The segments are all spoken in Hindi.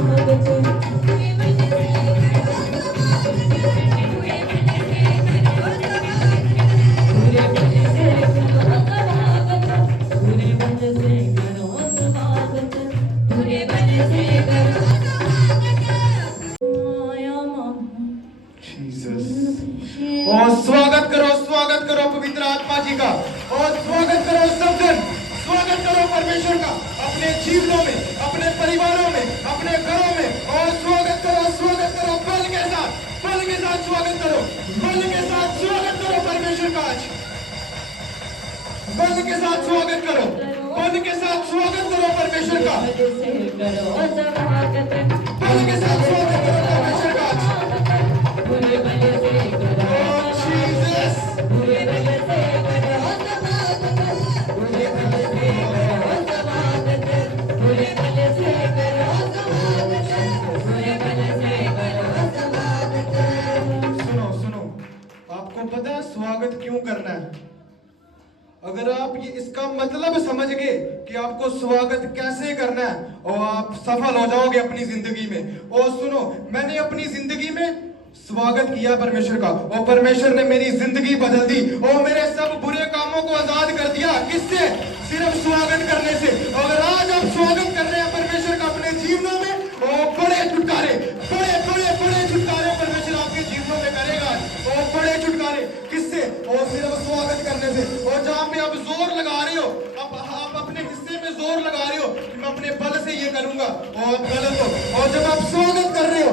और स्वागत करो पवित्र आत्मा जी का। और स्वागत करो सब जन, स्वागत करो परमेश्वर का अपने जीवनों में, अपने परिवारों में, अपने घरों में। और स्वागत करो बल के साथ स्वागत करो, बल के साथ स्वागत करो परमेश्वर का। आज बल के साथ स्वागत करो, बल के साथ स्वागत करो परमेश्वर का, बल के साथ स्वागत करो परमेश्वर का। सुनो, आपको पता है स्वागत क्यों करना है? अगर आप ये इसका मतलब समझ गए कि आपको स्वागत कैसे करना है, और आप सफल हो जाओगे अपनी जिंदगी में। और सुनो, मैंने अपनी जिंदगी में स्वागत किया परमेश्वर का, और परमेश्वर ने मेरी जिंदगी बदल दी और मेरे सब बुरे कामों को आजाद कर दिया। किससे? सिर्फ स्वागत करने से। अगर आज आप स्वागत कर रहे हैं परमेश्वर का अपने जीवनों में, और बड़े छुटकारे परमेश्वर आपके जीवनों में करेगा। और बड़े छुटकारे किससे? और सिर्फ स्वागत करने से। और जहां पे आप जोर लगा रहे हो, आप अपने हिस्से में जोर लगा रहे हो कि मैं अपने बल से ये करूंगा, और आप गलत हो। और जब आप स्वागत कर रहे हो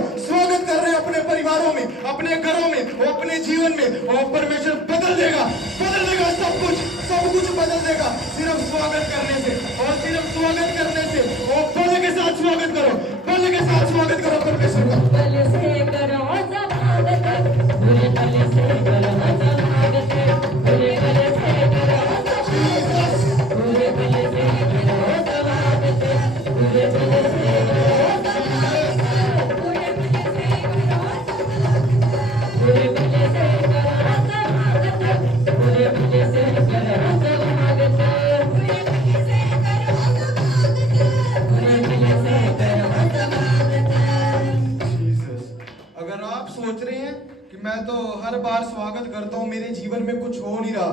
अपने परिवारों में, अपने घरों में, और अपने जीवन में, और परमेश्वर बदल देगा सब कुछ बदल देगा सिर्फ स्वागत करने से। और सिर्फ स्वागत करने से, और बल के साथ स्वागत करो परमेश्वर का। अगर आप सोच रहे हैं कि मैं तो हर बार स्वागत करता हूं, मेरे जीवन में कुछ हो नहीं रहा,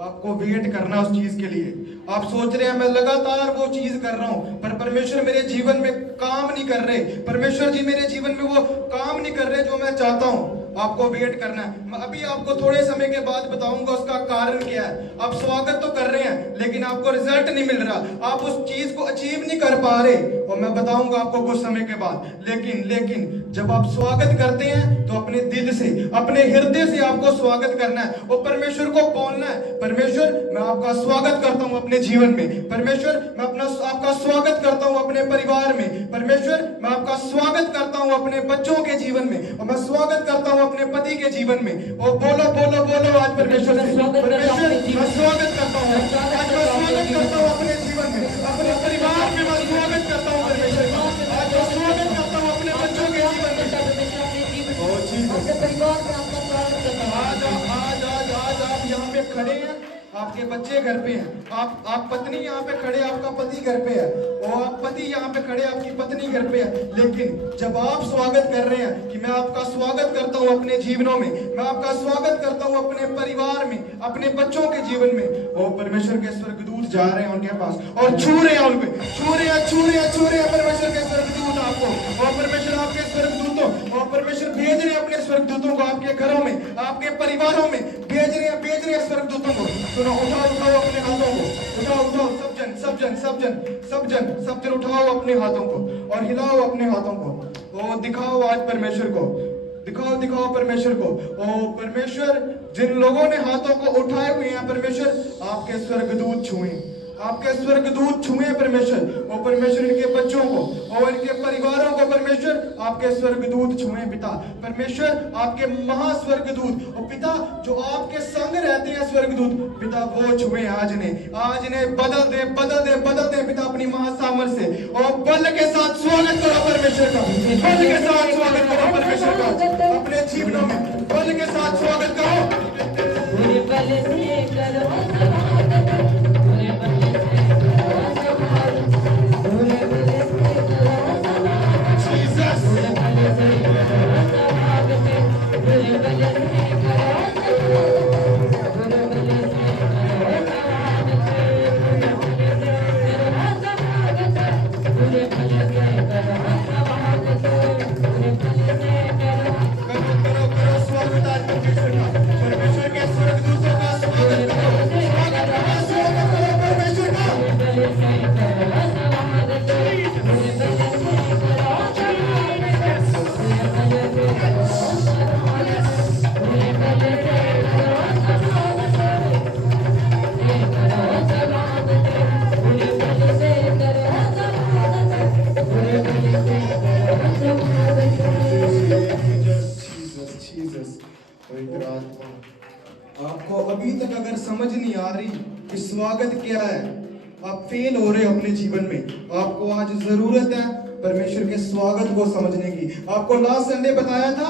आपको वेट करना उस चीज के लिए। आप सोच रहे हैं मैं लगातार वो चीज कर रहा हूं, पर परमेश्वर मेरे जीवन में काम नहीं कर रहे, परमेश्वर जी मेरे जीवन में वो काम नहीं कर रहे जो मैं चाहता हूं। आपको वेट करना है। मैं अभी आपको थोड़े समय के बाद बताऊंगा उसका कारण क्या है। आप स्वागत तो कर रहे हैं लेकिन आपको रिजल्ट नहीं मिल रहा, आप उस चीज को अचीव नहीं कर पा रहे, और मैं बताऊंगा आपको कुछ समय के बाद। लेकिन जब आप स्वागत करते हैं तो अपने दिल से, अपने हृदय से आपको स्वागत करना है, और परमेश्वर को बोलना है, परमेश्वर मैं आपका स्वागत करता हूं अपने जीवन में, परमेश्वर मैं आपका स्वागत करता हूं अपने परिवार में, परमेश्वर मैं आपका स्वागत करता हूं अपने बच्चों के जीवन में, और मैं स्वागत करता हूं अपने पति के जीवन में। और बोलो आज परमेश्वर से, परमेश्वर मैं स्वागत करता हूं, आज मैं स्वागत करता हूं अपने जीवन में, अपने परिवार में मैं स्वागत करता हूं परमेश्वर का, आज मैं स्वागत करता हूं अपने बच्चों के जीवन में। आज आप यहाँ पे खड़े हैं, आपके बच्चे घर पे हैं, आप पत्नी यहाँ पे खड़े, आपका पति घर पे है, और आप पति यहाँ पे खड़े, आपकी पत्नी घर पे है। लेकिन जब आप स्वागत कर रहे हैं कि मैं आपका स्वागत करता हूँ अपने जीवनों में, मैं आपका स्वागत करता हूँ अपने परिवार में, अपने बच्चों के जीवन में, और परमेश्वर के स्वर्गदूत जा रहे हैं उनके पास और छू रहे हैं उनको, छू रहे हैं परमेश्वर के स्वर्गदूत आपको, और परमेश्वर आपके स्वर्गदूतों, और परमेश्वर भेज रहे हैं अपने स्वर्गदूतों को आपके घरों में, आपके परिवारों में, भेज रहे हैं स्वर्गदूतों को। सुनो, उठाओ अपने हाथों को, उठाओ सब जन उठाओ अपने हाथों को और हिलाओ अपने हाथों को, और दिखाओ आज परमेश्वर को, दिखाओ परमेश्वर को। ओ परमेश्वर, जिन लोगों ने हाथों को उठाए हुए हैं परमेश्वर आपके स्वर्गदूत छुए परमेश्वर, और परमेश्वर इनके बच्चों को और इनके परिवारों को परमेश्वर आपके स्वर्गदूत छुए पिता, परमेश्वर आपके महास्वर्गदूत और पिता जो आपके संग रहते हैं स्वर्गदूत पिता, वो छुए आज ने बदल दे पिता अपनी महासामर्थ से, और बल के साथ स्वागत करो परमेश्वर का, बल के साथ स्वागत करो परमेश्वर का अपने जीवनों में, बल के साथ स्वागत करो। अभी तक अगर समझ नहीं आ रही कि स्वागत क्या है, आप फेल हो रहे हो अपने जीवन में, आपको आज जरूरत है परमेश्वर के स्वागत को समझने की। आपको लास्ट संडे बताया था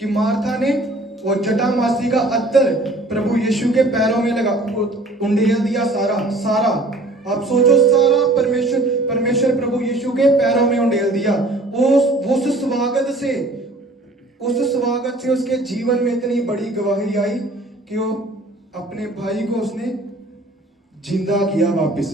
कि मार्था ने वो जटामासी का अत्तर प्रभु यीशु के पैरों में लगा, उंडेल दिया सारा। आप सोचो, सारा परमेश्वर प्रभु यीशु के पैरों में उंडेल दिया। उस स्वागत से उसके जीवन में इतनी बड़ी गवाही आई कि वो अपने भाई को उसने जिंदा किया वापस।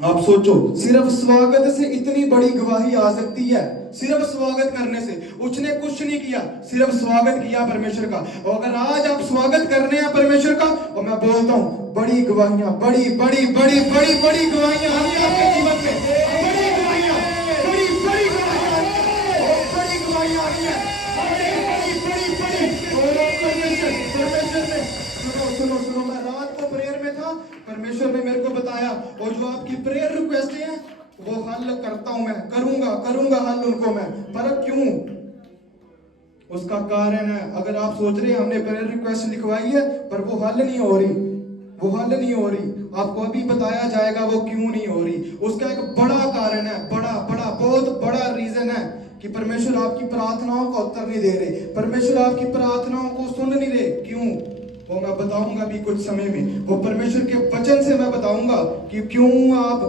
आप सोचो, सिर्फ स्वागत से इतनी बड़ी गवाही आ सकती है। सिर्फ स्वागत करने से, उसने कुछ नहीं किया, सिर्फ स्वागत किया परमेश्वर का। और अगर आज आप स्वागत करने हैं परमेश्वर का, और मैं बोलता हूं बड़ी गवाहियां, बड़ी बड़ी बड़ी बड़ी बड़ी गवाहियां आनी है आपके जीवन में। बड़ी गवाहियां, बड़ी बड़ी गवाहियां आनी है। परमेश्वर ने सुनो, मैं रात को प्रेयर में था, परमेश्वर ने मेरे को बताया, और जो आपकी प्रेयर रिक्वेस्ट है वो हल करता हूं मैं, करूंगा हल उनको मैं। पर क्यों? उसका कारण है, अगर आप सोच रहे हैं हमने प्रेयर रिक्वेस्ट लिखवाई है पर वो हल नहीं हो रही, आपको अभी बताया जाएगा वो क्यों नहीं हो रही। उसका एक बड़ा कारण है, बहुत बड़ा रीजन है कि परमेश्वर आपकी प्रार्थनाओं का उत्तर नहीं दे रहे, परमेश्वर आपकी प्रार्थनाओं को सुन नहीं रहे। क्यों? वो मैं बताऊंगा अभी कुछ समय में। वो परमेश्वर के वचन से मैं बताऊंगा कि क्यों आप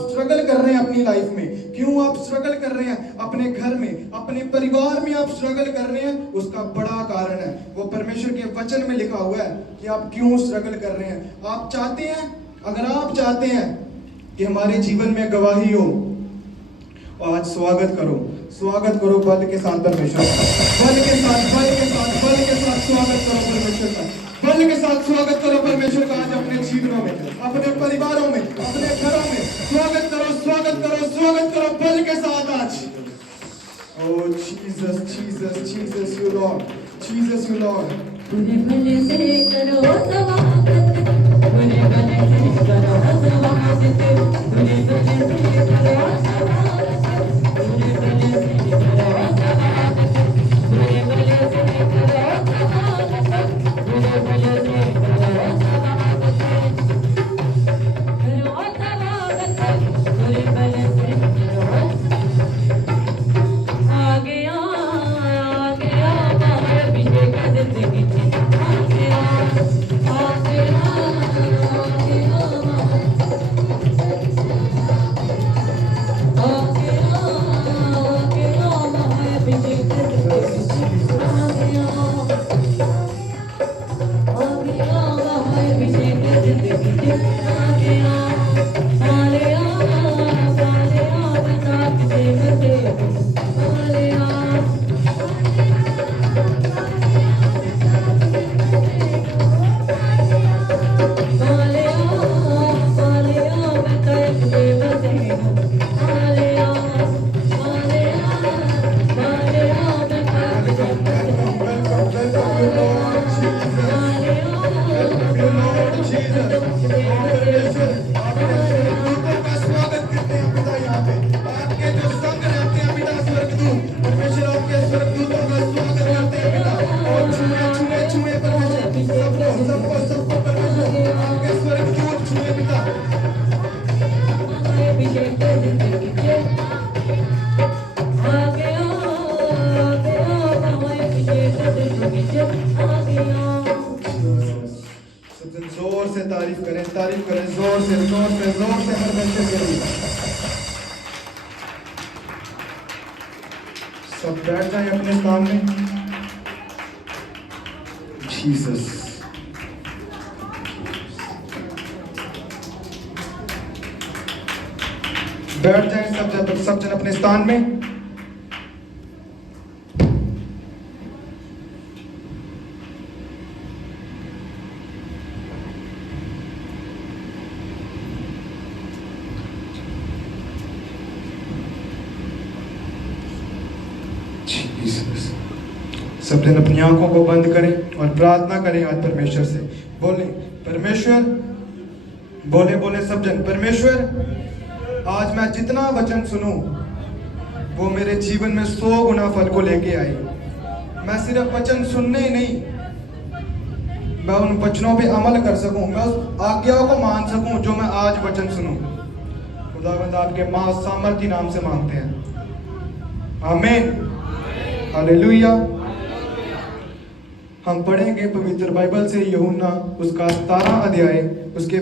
स्ट्रगल कर रहे हैं अपनी लाइफ में, क्यों आप स्ट्रगल कर रहे हैं अपने घर में, अपने परिवार में आप स्ट्रगल कर रहे हैं। उसका बड़ा कारण है, वो परमेश्वर के वचन में लिखा हुआ है कि आप क्यों स्ट्रगल कर रहे हैं। आप चाहते हैं, अगर आप चाहते हैं कि हमारे जीवन में गवाही हो, आज स्वागत करो बल के साथ परमेश्वर का, बल के साथ स्वागत करो परमेश्वर का, बल के साथ स्वागत करो परमेश्वर का। आज अपने जीवनों में, अपने परिवारों में, अपने घरों में स्वागत करो बल के साथ आज। Oh Jesus you Lord। बुरे भले से करो स्वागत, बुरे भले से करो स्वागत, बुरे भले से करो स्वागत, बुरे भले से करो स्वागत, बुरे भले से करो स्वागत, बुरे भले से करो स्वागत, बुरे भले से करो। आ गया बाहर पीछे का जिंदगी तारीफ करें जोर से परमेश्वर के लिए। सब बैठ जाएं अपने स्थान में। जीसस, बैठ जाएं सब जन अपने स्थान में। सब जन अपनी आंखों को बंद करें और प्रार्थना करें आज परमेश्वर से। बोले परमेश्वर, बोले सब जन, परमेश्वर आज मैं जितना वचन सुनूं वो मेरे जीवन में 100 गुना फल को लेके आए। मैं सिर्फ वचन सुनने ही नहीं, मैं उन वचनों पे अमल कर सकूं, मैं उस आज्ञाओं को मान सकूं जो मैं आज वचन सुनूं। खुदावंद आपके महासामर्थी नाम से मांगते हैं, आमीन, हालेलुया। हम पढ़ेंगे पवित्र बाइबल से यूहन्ना उसका 17 अध्याय उसके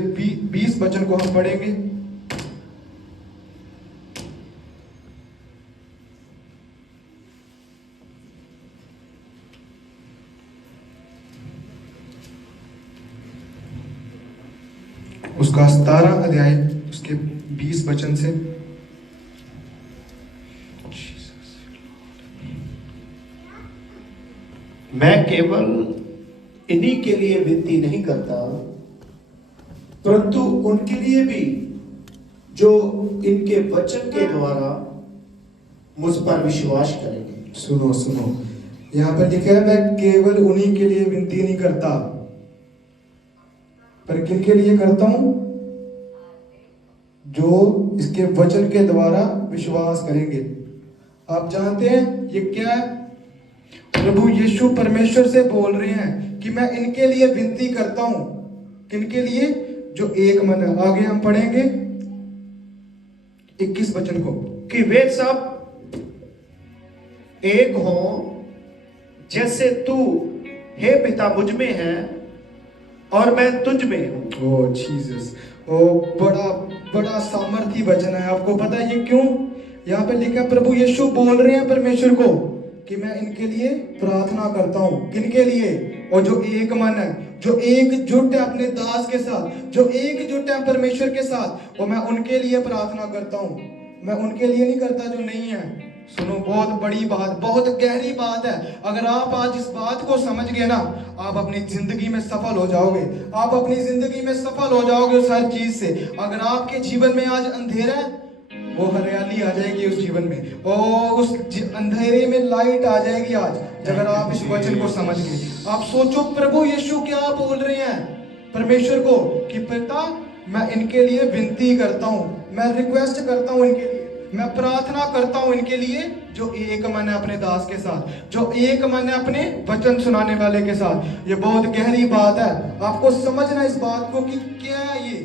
20 वचन को हम पढ़ेंगे। उसका 17 अध्याय उसके 20 वचन से। मैं केवल इन्हीं के लिए विनती नहीं करता, परंतु उनके लिए भी जो इनके वचन के द्वारा मुझ पर विश्वास करेंगे। सुनो सुनो, यहाँ पर लिखा है मैं केवल उन्हीं के लिए विनती नहीं करता, पर किन के लिए करता हूं? जो इसके वचन के द्वारा विश्वास करेंगे। आप जानते हैं ये क्या है? प्रभु यीशु परमेश्वर से बोल रहे हैं कि मैं इनके लिए विनती करता हूं। किनके लिए? जो एक मन है। आगे हम पढ़ेंगे 21 वचन को, कि वे सब एक हों, जैसे तू हे पिता मुझ में है और मैं तुझ में हूं। ओ जीसस, ओ बड़ा बड़ा सामर्थी वचन है। आपको पता है ये क्यों? यहाँ पे लिखा है प्रभु यीशु बोल रहे हैं परमेश्वर को कि मैं इनके लिए प्रार्थना करता हूं। किनके लिए? और जो एक मन है, जो एकजुट है अपने दास के साथ, जो एकजुट है परमेश्वर के साथ, और मैं उनके लिए प्रार्थना करता हूं। मैं उनके लिए नहीं करता जो नहीं है। सुनो, बहुत बड़ी बात, बहुत गहरी बात है। अगर आप आज इस बात को समझ गए ना, आप अपनी जिंदगी में सफल हो जाओगे। आप अपनी जिंदगी में सफल हो जाओगे उस हर चीज से। अगर आपके जीवन में आज अंधेरा है, वो हरियाली आ जाएगी उस जीवन में, और उस अंधेरे में लाइट आ जाएगी आज, अगर आप इस वचन को समझ गए। आप सोचो प्रभु यीशु क्या बोल रहे हैं परमेश्वर को कि पिता मैं इनके लिए विनती करता हूं, मैं रिक्वेस्ट करता हूं इनके लिए, मैं प्रार्थना करता हूं इनके लिए जो एक मन है अपने दास के साथ, जो एक मन है अपने वचन सुनाने वाले के साथ। ये बहुत गहरी बात है, आपको समझना इस बात को कि क्या है ये।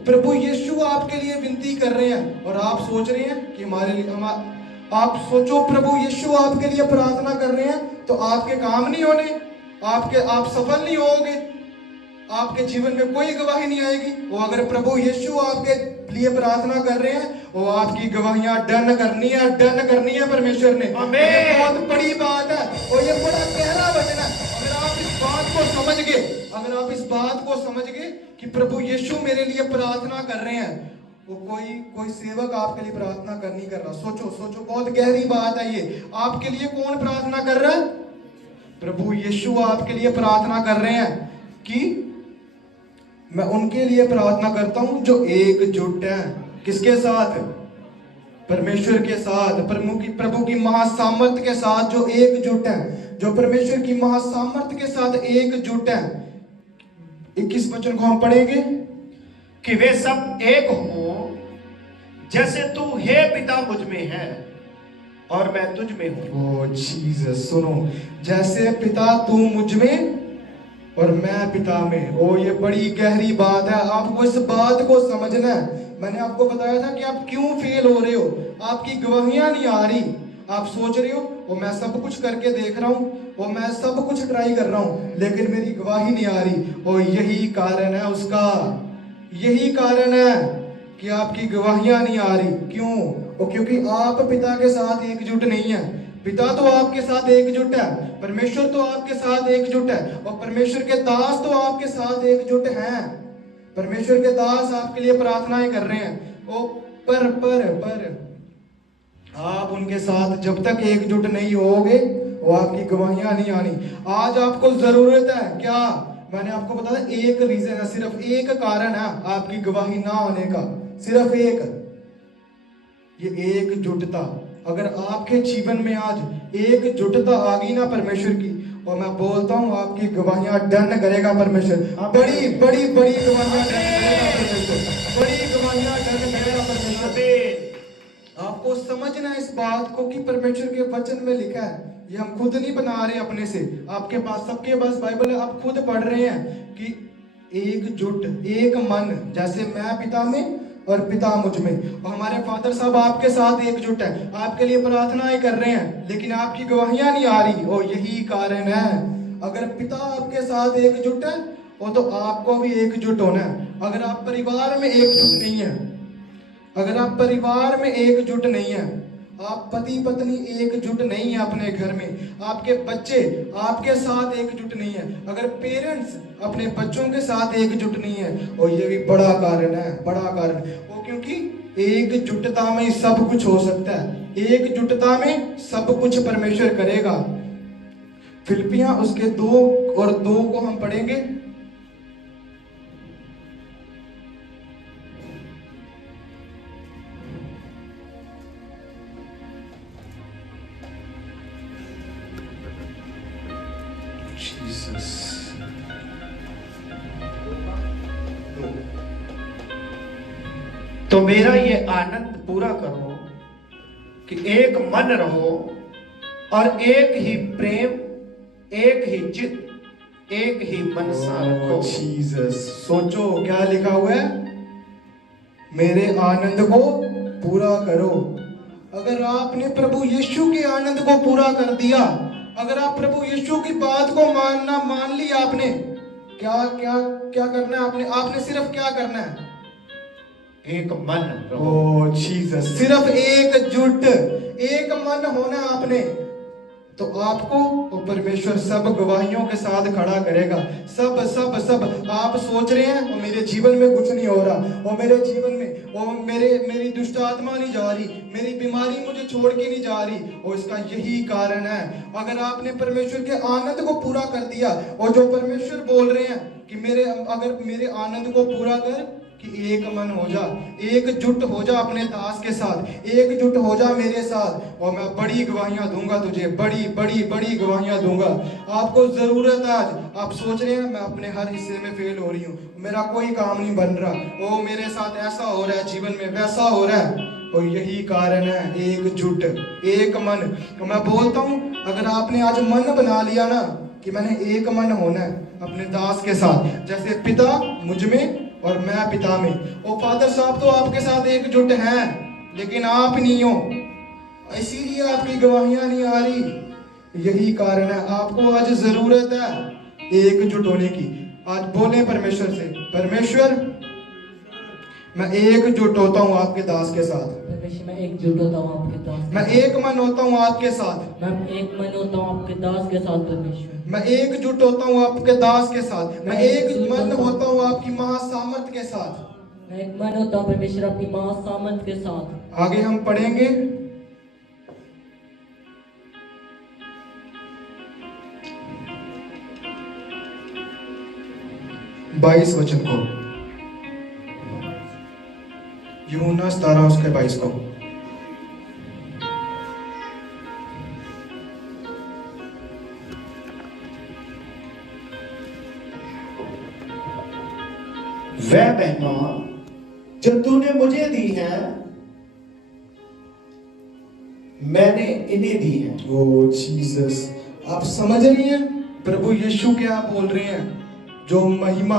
प्रभु यीशु आपके लिए विनती कर रहे हैं और आप सोच रहे हैं कि हमारे लिए आप सोचो प्रभु यीशु आपके लिए प्रार्थना कर रहे हैं तो आपके काम नहीं होने, आप सफल नहीं होगे, आपके जीवन में कोई गवाही नहीं आएगी। वो अगर प्रभु यीशु आपके लिए प्रार्थना कर रहे हैं, वो आपकी गवाहियां डन करनी है परमेश्वर ने। ये बहुत बड़ी बात है और ये बड़ा गहरा वचन है। अगर आप इस बात को समझ गए, अगर आप इस बात को समझ गए कि प्रभु यीशु मेरे लिए प्रार्थना कर रहे हैं, वो कोई सेवक आपके लिए प्रार्थना नहीं कर रहा। सोचो, बहुत गहरी बात है ये। आपके लिए कौन प्रार्थना कर रहा है? प्रभु यीशु आपके लिए प्रार्थना कर रहे हैं कि मैं उनके लिए प्रार्थना करता हूं जो एकजुट है। किसके साथ? परमेश्वर के साथ, प्रभु की महासामर्थ के साथ जो एकजुट है, जो परमेश्वर की महासामर्थ के साथ एकजुट है। 21 वचन को हम पढ़ेंगे कि वे सब एक हों, जैसे तू हे पिता मुझ में है और मैं तुझ में हूं। ओ जीसस, सुनो, जैसे पिता तू मुझ में और मैं पिता में। ओ ये बड़ी गहरी बात है, आपको इस बात को समझना है। मैंने आपको बताया था कि आप क्यों फेल हो रहे हो, आपकी गवाहियां नहीं आ रही। आप सोच रहे हो वो मैं सब कुछ करके देख रहा हूँ, वो मैं सब कुछ ट्राई कर रहा हूँ, लेकिन मेरी गवाही नहीं आ रही। और यही कारण है उसका, यही कारण है कि आपकी गवाहियां नहीं आ रही। क्यों? और क्योंकि आप पिता के साथ एकजुट नहीं है। पिता तो आपके साथ एकजुट है, परमेश्वर तो आपके साथ एकजुट है, और परमेश्वर के दास तो आपके साथ एकजुट हैं। परमेश्वर के दास आपके लिए प्रार्थनाएं कर रहे हैं। ओ पर आप उनके साथ जब तक एकजुट नहीं होगे, वो आपकी गवाहियां नहीं आनी। आज आपको जरूरत है क्या? मैंने आपको बताया एक रीजन है, सिर्फ एक कारण है आपकी गवाही ना आने का, सिर्फ एक, ये एकजुटता। अगर आपके जीवन में आज एकजुटता आ गई ना परमेश्वर की, और मैं बोलता हूं आपकी गवाहियां डन करेगा परमेश्वर। बड़ी बड़ी बड़ी गवाहियां डन करेगा परमेश्वर, बड़ी गवाहियां डन करेगा परमेश्वर। आपको समझना इस बात को कि परमेश्वर के वचन में लिखा है ये हम खुद नहीं बना रहे अपने से, आपके पास सबके पास बाइबल है, आप खुद पढ़ रहे हैं कि एकजुट, एक मन, जैसे मैं पिता में और पिता मुझ में, और हमारे फादर साहब आपके साथ एकजुट है, आपके लिए प्रार्थनाएं कर रहे हैं, लेकिन आपकी गवाहियां नहीं आ रही। और यही कारण है, अगर पिता आपके साथ एकजुट है वो तो आपको भी एकजुट होना है। अगर आप परिवार में एकजुट नहीं है, अगर आप परिवार में एकजुट नहीं है, आप पति पत्नी एकजुट नहीं है अपने घर में, आपके बच्चे आपके साथ एकजुट नहीं है, अगर पेरेंट्स अपने बच्चों के साथ एकजुट नहीं है, और ये भी बड़ा कारण है, बड़ा कारण वो, क्योंकि एकजुटता में सब कुछ हो सकता है, एकजुटता में सब कुछ परमेश्वर करेगा। फिलिपियां उसके 2 और 2 को हम पढ़ेंगे। तो मेरा ये आनंद पूरा करो कि एक मन रहो और एक ही प्रेम, एक ही चित्त, एक ही मनसा रखो। जीसस, सोचो क्या लिखा हुआ है, मेरे आनंद को पूरा करो। अगर आपने प्रभु यीशु के आनंद को पूरा कर दिया, अगर आप प्रभु यीशु की बात को मान लिया आपने, क्या क्या क्या करना है आपने सिर्फ क्या करना है, एक मन रहो। ओ जीसस, सिर्फ एकजुट, एक मन होना आपने, तो आपको वो परमेश्वर सब गवाहियों के साथ खड़ा करेगा। सब सब सब आप सोच रहे हैं और मेरे जीवन में कुछ नहीं हो रहा, और मेरे जीवन में और मेरी दुष्ट आत्मा नहीं जा रही, मेरी बीमारी मुझे छोड़ के नहीं जा रही, और इसका यही कारण है, अगर आपने परमेश्वर के आनंद को पूरा कर दिया। और जो परमेश्वर बोल रहे हैं कि अगर मेरे आनंद को पूरा कर, कि एक मन हो जा, एकजुट हो जा अपने दास के साथ, एकजुट हो जा मेरे साथ, और मैं बड़ी गवाहियां दूंगा तुझे, बड़ी बड़ी बड़ी गवाहियां दूंगा। आपको जरूरत है आज, आप सोच रहे हैं मैं अपने हर हिस्से में फेल हो रही हूँ, मेरा कोई काम नहीं बन रहा, ओ मेरे साथ ऐसा हो रहा है, जीवन में वैसा हो रहा है, और यही कारण है एकजुट, एक मन। तो मैं बोलता हूँ, अगर आपने आज मन बना लिया ना कि मैंने एक मन होना है अपने दास के साथ, जैसे पिता मुझ में और मैं पिता में, और फादर साहब तो आपके साथ एकजुट हैं, लेकिन आप नहीं हो, इसीलिए आपकी गवाहियां नहीं आ रही। यही कारण है, आपको आज जरूरत है एकजुट होने की। आज बोले परमेश्वर से, परमेश्वर मैं एकजुट होता हूँ आपके दास के साथ, परमेश्वर मैं एकजुट होता हूँ आपके दास, मैं एक मन होता हूँ आपके साथ, मैं एक मन होता हूँ आपके दास के साथ, परमेश्वर मैं एकजुट होता हूँ आपके दास के साथ, मैं एक मन होता हूँ आपकी महासामर्थ के साथ, मैं एक मन होता हूँ परमेश्वर आपकी महासामर्थ के साथ। आगे हम पढ़ेंगे 22 वचन को, यूहन्ना 17 उसके 22 को। वह महिमा जो तूने मुझे दी है, मैंने इन्हें दी है। ओ जीसस, आप समझ रही हैं प्रभु यीशु क्या बोल रहे हैं, जो महिमा,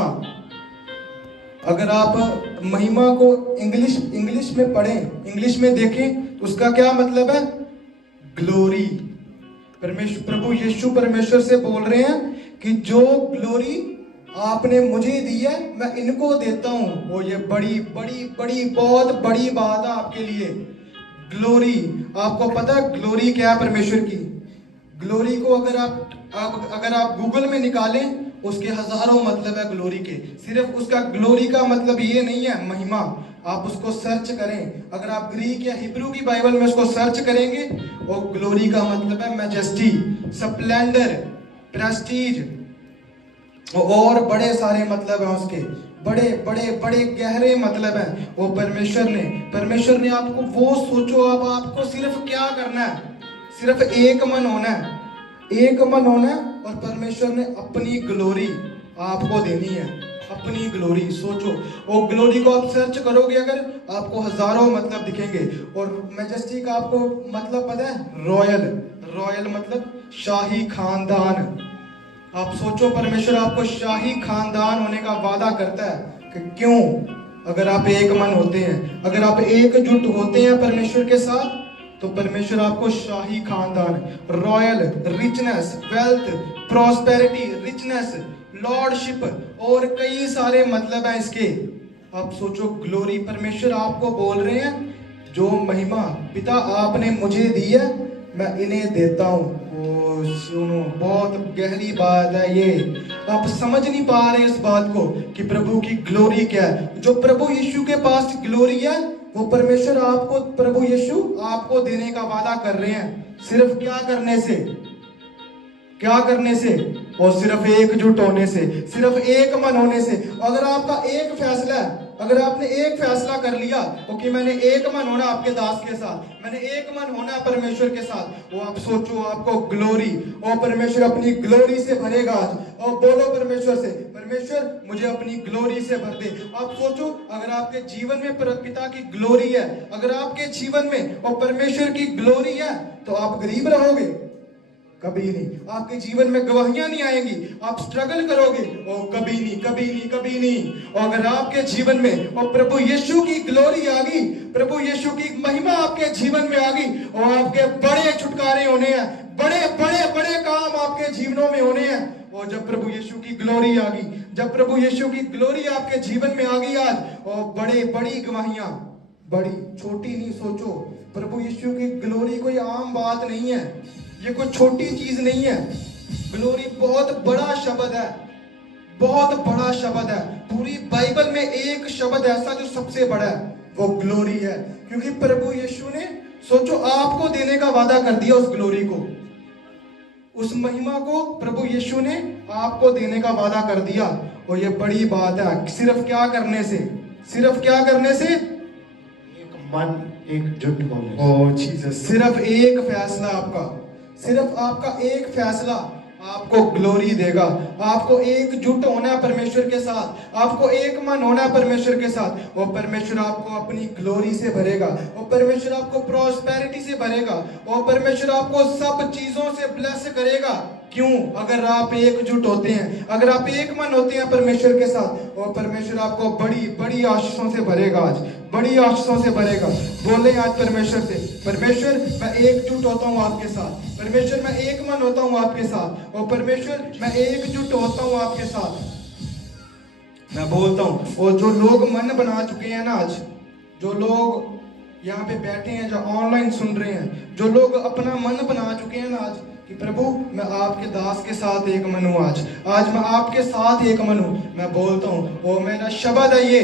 अगर आप महिमा को इंग्लिश में पढ़ें, इंग्लिश में देखें, तो उसका क्या मतलब है, ग्लोरी। प्रभु यीशु परमेश्वर से बोल रहे हैं कि जो ग्लोरी आपने मुझे दी है मैं इनको देता हूं, वो ये बड़ी बड़ी बड़ी बहुत बड़ी बात है आपके लिए। ग्लोरी, आपको पता है ग्लोरी क्या है परमेश्वर की? ग्लोरी को अगर आप गूगल में निकालें, उसके हजारों मतलब है ग्लोरी के। सिर्फ उसका ग्लोरी का मतलब ये नहीं है महिमा, आप उसको सर्च करें, अगर आप ग्रीक या हिब्रू की बाइबल में उसको सर्च करेंगे, वो ग्लोरी का मतलब है मैजेस्टी, स्प्लेंडर, प्रेस्टीज, और बड़े सारे मतलब हैं उसके, बड़े बड़े बड़े गहरे मतलब हैं वो परमेश्वर ने आपको, वो सोचो अब आपको सिर्फ क्या करना है, सिर्फ एक मन होना है, एक मन होना है, और परमेश्वर ने अपनी ग्लोरी आपको देनी है। अपनी ग्लोरी। सोचो, वो ग्लोरी को आप सर्च करोगे अगर, आपको हजारों मतलब दिखेंगे। और मैजेस्टी का आपको मतलब पता है? रॉयल। रॉयल मतलब शाही खानदान। आप सोचो, परमेश्वर आपको शाही खानदान होने का वादा करता है कि क्यों? अगर आप एक मन होते हैं, अगर आप एकजुट होते हैं परमेश्वर के साथ, तो परमेश्वर आपको शाही खानदान, royal, richness, wealth, prosperity, richness, lordship और कई सारे मतलब हैं इसके। आप सोचो, ग्लोरी, परमेश्वर आपको बोल रहे हैं जो महिमा पिता आपने मुझे दी है मैं इन्हें देता हूँ। ओ सुनो, बहुत गहरी बात है ये। आप समझ नहीं पा रहे इस बात को कि प्रभु की ग्लोरी क्या है। जो प्रभु यीशु के पास ग्लोरी है, वो परमेश्वर आपको, प्रभु यीशु आपको देने का वादा कर रहे हैं। सिर्फ क्या करने से? क्या करने से? और सिर्फ एकजुट होने से, सिर्फ एक मन होने से। अगर आपका एक फैसला है, अगर आपने एक फैसला कर लिया कि मैंने एक मन होना आपके दास के साथ, मैंने एक मन होना परमेश्वर के साथ, वो आप सोचो आपको ग्लोरी, और परमेश्वर अपनी ग्लोरी से भरेगा आज। और बोलो परमेश्वर से, परमेश्वर मुझे अपनी ग्लोरी से भर दे। आप सोचो, अगर आपके जीवन में पिता की ग्लोरी है, अगर आपके जीवन में और परमेश्वर की ग्लोरी है, तो आप गरीब रहोगे? कभी नहीं। आपके जीवन में गवाहियां नहीं आएंगी, आप स्ट्रगल करोगे? ओ कभी नहीं, कभी नहीं, कभी नहीं। और अगर आपके जीवन में और प्रभु यीशु की ग्लोरी आ गई, प्रभु यीशु की महिमा आपके जीवन में आ गई, और आपके बड़े छुटकारे होने हैं, बड़े बड़े बड़े काम आपके जीवनों में होने हैं। और जब प्रभु यीशु की ग्लोरी आ गई, जब प्रभु यीशु की ग्लोरी आपके जीवन में आ गई आज, और बड़े बड़ी गवाहियां, बड़ी छोटी नहीं। सोचो, प्रभु यीशु की ग्लोरी कोई आम बात नहीं है, ये कोई छोटी चीज नहीं है। ग्लोरी बहुत बड़ा शब्द है, बहुत बड़ा शब्द है। पूरी बाइबल में एक शब्द ऐसा जो सबसे बड़ा है, वो ग्लोरी है। क्योंकि प्रभु यीशु ने, सोचो, आपको देने का वादा कर दिया उस ग्लोरी को, उस महिमा को प्रभु यीशु ने आपको देने का वादा कर दिया। और ये बड़ी बात है। सिर्फ क्या करने से? सिर्फ क्या करने से? एक मन, एकजुट होने से। ओ जीसस, सिर्फ एक फैसला आपका, सिर्फ आपका एक फैसला आपको ग्लोरी देगा। आपको एकजुट होना है परमेश्वर के साथ, आपको एक मन होना है परमेश्वर के साथ। और परमेश्वर आपको अपनी ग्लोरी से भरेगा, और परमेश्वर आपको प्रॉस्पेरिटी से भरेगा, और परमेश्वर आपको सब चीजों से ब्लेस करेगा। क्यों? अगर आप एकजुट होते हैं, अगर आप एक मन होते हैं परमेश्वर के साथ, और परमेश्वर आपको बड़ी बड़ी आशीषों से भरेगा आज, बड़ी आशीषों से भरेगा। बोले आज परमेश्वर से, परमेश्वर मैं एकजुट होता हूँ आपके साथ, परमेश्वर मैं एक मन होता हूँ आपके साथ, और परमेश्वर मैं एकजुट होता हूँ आपके साथ। मैं बोलता हूँ, और जो लोग मन बना चुके हैं ना आज, जो लोग यहाँ पे बैठे हैं, जो ऑनलाइन सुन रहे हैं, जो लोग अपना मन बना चुके हैं ना आज कि प्रभु मैं आपके दास के साथ एक मन हूँ, आज मैं आपके साथ एक मन हूँ। मैं बोलता हूँ, वो मेरा शब्द है ये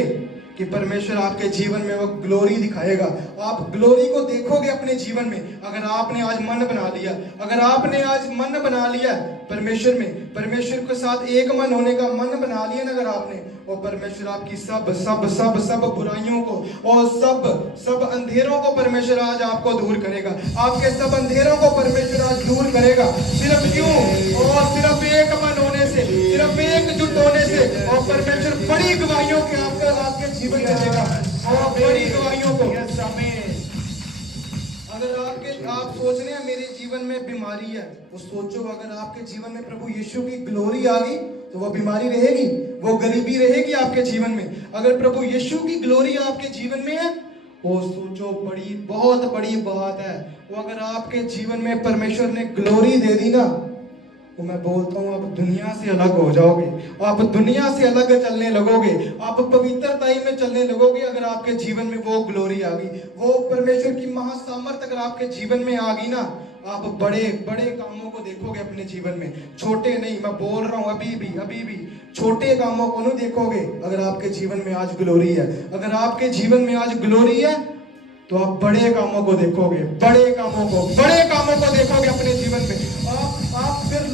कि परमेश्वर आपके जीवन में वो ग्लोरी दिखाएगा। आप ग्लोरी को देखोगे अपने जीवन में, अगर आपने आज मन बना लिया, अगर आपने आज मन बना लिया परमेश्वर में, परमेश्वर के साथ एक मन होने का मन बना लिया ना अगर आपने, और परमेश्वर आपकी सब सब सब सब बुराइयों को और सब अंधेरों को परमेश्वर आज आपको दूर करेगा। आपके सब अंधेरों को परमेश्वर आज दूर करेगा। सिर्फ क्यों? और सिर्फ एक मन होने से, सिर्फ एकजुट होने से। और परमेश्वर बड़ी गवाहियों के आपके जीवन में देगा, और बड़ी गवाहियों को। अगर आप सोच रहे हैं मेरे जीवन में बीमारी है, वो सोचो, अगर आपके जीवन में प्रभु यीशु की ग्लोरी आ गई तो वो बीमारी रहेगी, वो गरीबी रहेगी आपके जीवन में। अगर प्रभु यीशु की ग्लोरी आपके जीवन में है, वो सोचो बड़ी, बहुत बड़ी बात है। वो अगर आपके जीवन में परमेश्वर ने ग्लोरी दे दी ना, वो मैं बोलता हूँ आप दुनिया से अलग हो जाओगे, आप दुनिया से अलग चलने लगोगे, आप पवित्रताई में चलने लगोगे। अगर आपके जीवन में वो ग्लोरी आ गई, वो परमेश्वर की महासामर्थ अगर आपके जीवन में आ गई ना, आप बड़े बड़े कामों को देखोगे अपने जीवन में, छोटे नहीं। मैं बोल रहा हूँ अभी भी छोटे कामों को नहीं देखोगे। अगर आपके जीवन में आज ग्लोरी है, अगर आपके जीवन में आज ग्लोरी है, तो आप बड़े कामों को देखोगे, बड़े कामों को देखोगे अपने जीवन में। आप फिर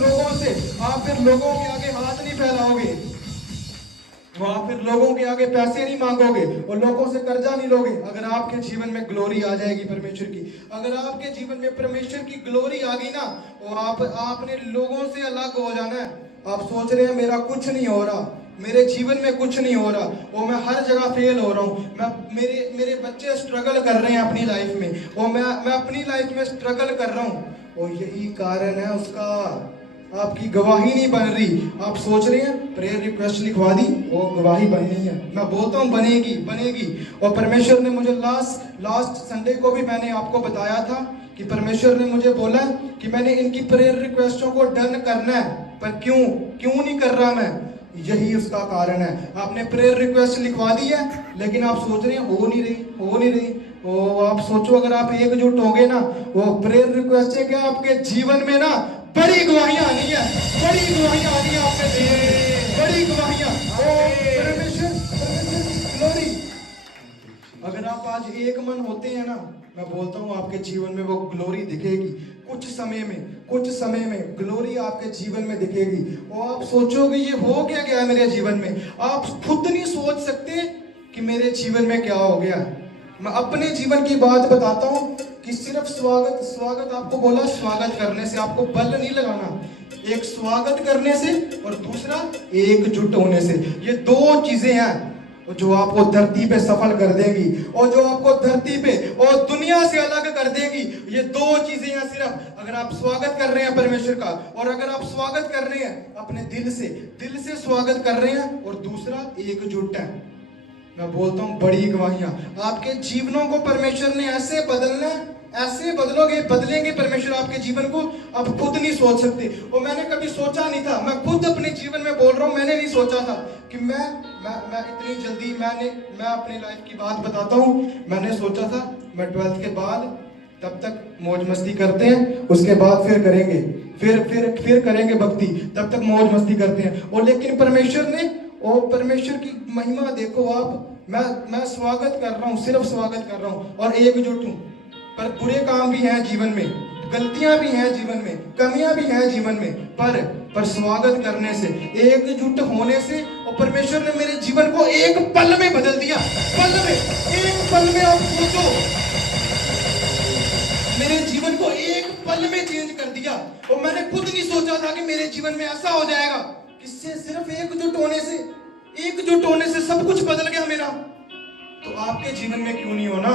लोगों के आगे हाथ नहीं फैलाओगे, आप फिर लोगों के आगे पैसे नहीं मांगोगे, और लोगों से कर्जा नहीं लोगे। अगर आपके जीवन में ग्लोरी आ जाएगी परमेश्वर की, अगर आपके जीवन में परमेश्वर की ग्लोरी आ गई ना, और आपने लोगों से अलग हो जाना है। आप सोच रहे हैं मेरा कुछ नहीं हो रहा, मेरे जीवन में कुछ नहीं हो रहा, और मैं हर जगह फेल हो रहा हूँ। मैं मेरे बच्चे स्ट्रगल कर रहे हैं अपनी लाइफ में, और मैं अपनी लाइफ में स्ट्रगल कर रहा हूँ, और यही कारण है उसका। आपकी गवाही नहीं बन रही। आप सोच रहे हैं प्रेयर रिक्वेस्ट लिखवा दी, वो गवाही बननी है। मैं बोलता हूँ बनेगी बनेगी। और परमेश्वर ने मुझे लास्ट संडे को भी मैंने आपको बताया था कि परमेश्वर ने मुझे बोला कि मैंने इनकी प्रेयर रिक्वेस्टों को डन करना है, पर क्यों नहीं कर रहा मैं? यही उसका कारण है। आपने प्रेयर रिक्वेस्ट लिखवा दी है, लेकिन आप सोच रहे हैं हो नहीं रही। वो आप सोचो, अगर आप एकजुट होंगे ना, वो प्रेयर रिक्वेस्ट है कि आपके जीवन में ना बड़ी गवाहियां आनी है, बड़ी गवाहियां आनी है आपके जीवन में, बड़ी गवाहियां। परमेश्वर ग्लोरी। अगर आप आज एक मन होते हैं ना, मैं बोलता हूँ आपके जीवन में वो ग्लोरी दिखेगी। कुछ समय में ग्लोरी आपके जीवन में दिखेगी, और आप सोचोगे ये हो क्या गया मेरे जीवन में। आप खुद नहीं सोच सकते कि मेरे जीवन में क्या हो गया। मैं अपने जीवन की बात बताता हूँ कि सिर्फ स्वागत आपको बोला, स्वागत करने से आपको बल नहीं लगाना। एक स्वागत करने से और दूसरा एकजुट होने से, ये दो चीजें हैं जो आपको धरती पे सफल कर देंगी, और जो आपको धरती पे और दुनिया से अलग कर देंगी। ये दो चीजें हैं सिर्फ। अगर आप स्वागत कर रहे हैं परमेश्वर का, और अगर आप स्वागत कर रहे हैं अपने दिल से स्वागत कर रहे हैं, और दूसरा एकजुट है। मैं बोलता हूँ बड़ी गवाहियां आपके जीवनों को परमेश्वर ने ऐसे बदलना है, ऐसे बदलेंगे परमेश्वर आपके जीवन को, आप खुद नहीं सोच सकते। और मैंने कभी सोचा नहीं था, मैं खुद अपने जीवन में बोल रहा हूँ, मैंने नहीं सोचा था कि मैं इतनी जल्दी मैं अपनी लाइफ की बात बताता हूँ। मैंने सोचा था मैं 12th के बाद तब तक मौज मस्ती करते हैं, उसके बाद फिर करेंगे, फिर करेंगे भक्ति, तब तक मौज मस्ती करते हैं। और लेकिन परमेश्वर की महिमा देखो आप। मैं स्वागत कर रहा हूँ, सिर्फ स्वागत कर रहा हूँ और एकजुट हूँ। पर बुरे काम भी हैं जीवन में, गलतियां भी हैं जीवन में, कमियां भी हैं जीवन में, पर स्वागत करने से, एकजुट होने से, और परमेश्वर ने मेरे जीवन को एक पल में बदल दिया। एक पल में आप सोचो, मेरे जीवन को एक पल में चेंज कर दिया। और मैंने खुद नहीं सोचा था कि मेरे जीवन में ऐसा हो जाएगा। किससे? सिर्फ एकजुट होने से सब कुछ बदल गया मेरा। तो आपके जीवन में क्यों नहीं होना?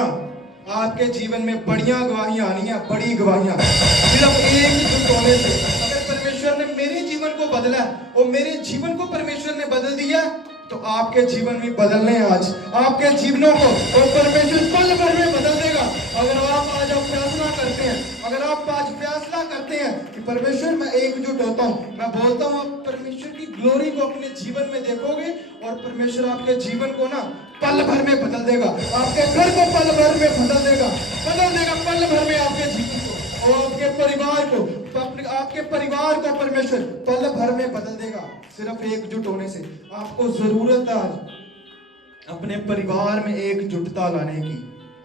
आपके जीवन में बढ़िया गवाहियां आनी है, बड़ी गवाहियां, सिर्फ एकजुट होने से। अगर परमेश्वर ने मेरे जीवन को बदला और मेरे जीवन को परमेश्वर ने बदल दिया, तो आपके जीवन में बदलने हैं आज आपके जीवनों को, और परमेश्वर पल भर में बदल देगा। अगर आप आज फैसला करते हैं, कि परमेश्वर मैं एकजुट होता हूँ, मैं बोलता हूँ आप परमेश्वर की ग्लोरी को अपने जीवन में देखोगे, और परमेश्वर आपके जीवन को ना पल भर में बदल देगा। आपके घर को पल भर में बदल देगा पल भर में आपके जीवन को, और आपके परिवार को परमेश्वर पल भर में बदल देगा, सिर्फ एकजुट होने से। आपको जरूरत है आज अपने परिवार में एकजुटता लाने की।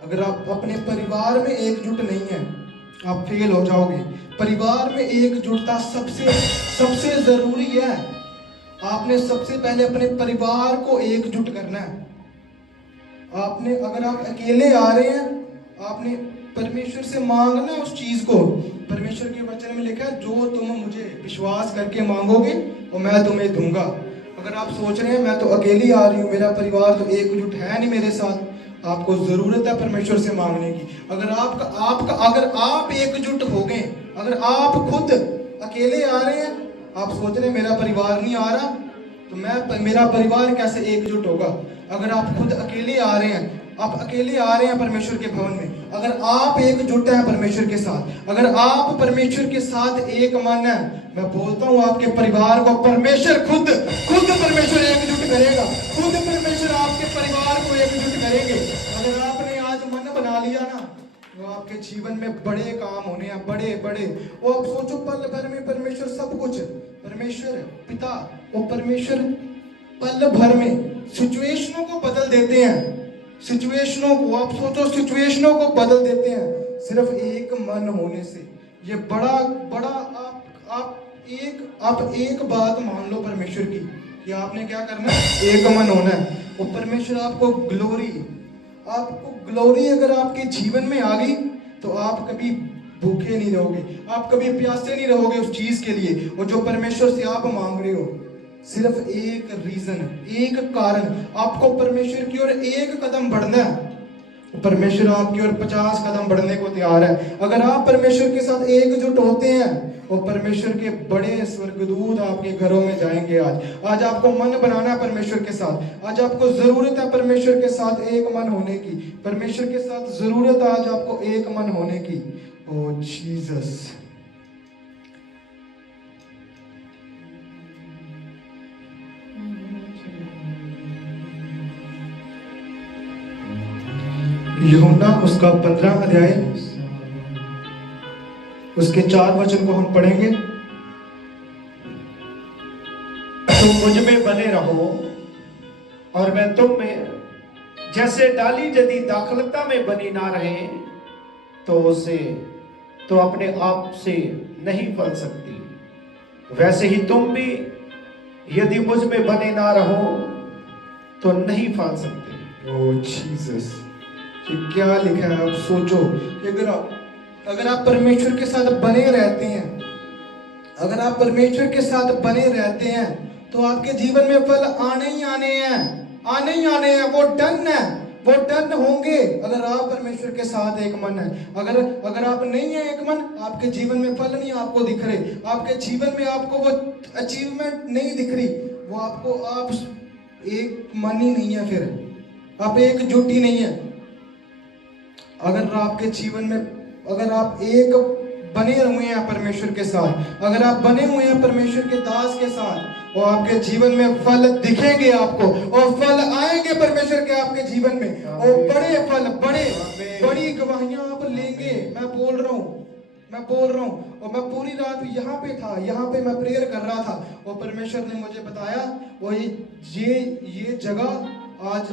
अगर आप अपने परिवार में एकजुट नहीं है, आप फेल हो जाओगे। परिवार में एकजुटता सबसे जरूरी है। आपने सबसे पहले अपने परिवार को एकजुट करना है। अगर आप अकेले आ रहे हैं, आपने परमेश्वर से मांगना उस चीज को। परमेश्वर के वचन में लिखा है, जो तुम मुझे विश्वास करके मांगोगे और मैं तुम्हें दूंगा। अगर आप सोच रहे हैं मैं तो अकेली आ रही हूँ, मेरा परिवार तो एकजुट है नहीं मेरे साथ, आपको जरूरत है परमेश्वर से मांगने की। अगर आप एकजुट हो गए, अगर आप खुद अकेले आ रहे हैं, आप सोच रहे हैं मेरा परिवार नहीं आ रहा, तो मेरा परिवार कैसे एकजुट होगा? अगर आप खुद अकेले आ रहे हैं, परमेश्वर के भवन में, अगर आप एकजुट हैं परमेश्वर के साथ, अगर आप परमेश्वर के साथ एक मन है, मैं बोलता हूँ आपके परिवार को परमेश्वर खुद परमेश्वर एकजुट करेगा। खुद परमेश्वर आपके परिवार को एकजुट करेंगे। अगर आपने आज मन बना लिया ना, तो आपके जीवन में बड़े काम होने हैं, बड़े। और आप सोचो पल भर में परमेश्वर सब कुछ, परमेश्वर पिता और परमेश्वर पल भर में सिचुएशनों को बदल देते हैं। आप सोचो सिचुएशनों को बदल देते हैं सिर्फ एक मन होने से। ये बड़ा आप एक बात मान लो परमेश्वर की, कि आपने क्या करना है, एक मन होना है। और परमेश्वर आपको ग्लोरी अगर आपके जीवन में आ गई, तो आप कभी भूखे नहीं रहोगे, आप कभी प्यासे नहीं रहोगे उस चीज के लिए, और जो परमेश्वर से आप मांग रहे हो। सिर्फ एक रीजन, एक कारण, आपको परमेश्वर की ओर एक कदम बढ़ना है। परमेश्वर आपकी ओर 50 कदम बढ़ने को तैयार है। अगर आप परमेश्वर के साथ एकजुट होते हैं और परमेश्वर के बड़े स्वर्गदूत आपके घरों में जाएंगे। आज आपको मन बनाना है परमेश्वर के साथ। आज आपको जरूरत है परमेश्वर के साथ एक मन होने की। परमेश्वर के साथ जरूरत है आज आपको एक मन होने की। ओ जीसस, यूहन्ना उसका 15 अध्याय उसके 4 वचन को हम पढ़ेंगे। तुम मुझ में बने रहो और मैं तुम में। जैसे डाली यदि दाखलता में बनी ना रहे तो अपने आप से नहीं फल सकती, वैसे ही तुम भी यदि मुझ में बने ना रहो तो नहीं फल सकते। ओ जीसस, ये क्या लिखा है? आप सोचो कि अगर आप परमेश्वर के साथ बने रहते हैं, अगर आप परमेश्वर के साथ बने रहते हैं तो आपके जीवन में फल आने ही आने हैं, आने ही आने हैं। वो डन है, वो डन होंगे अगर आप परमेश्वर के साथ एक मन है। अगर आप नहीं है एक मन, आपके जीवन में फल नहीं आपको दिख रहे, आपके जीवन में आपको वो अचीवमेंट नहीं दिख रही, वो आप एक मन ही नहीं है, फिर आप एकजुट ही नहीं है। अगर आपके जीवन में, अगर आप एक बने हुए हैं परमेश्वर के साथ, अगर आप बने हुए हैं परमेश्वर के दास के साथ, और आपके जीवन में फल दिखेंगे आपको, और फल आएंगे परमेश्वर के आपके जीवन में, और बड़े फल, बड़ी गवाहियां आप लेंगे। मैं बोल रहा हूँ। और मैं पूरी रात यहाँ पे था, यहाँ पे मैं प्रेयर कर रहा था, और परमेश्वर ने मुझे बताया, और ये जगह आज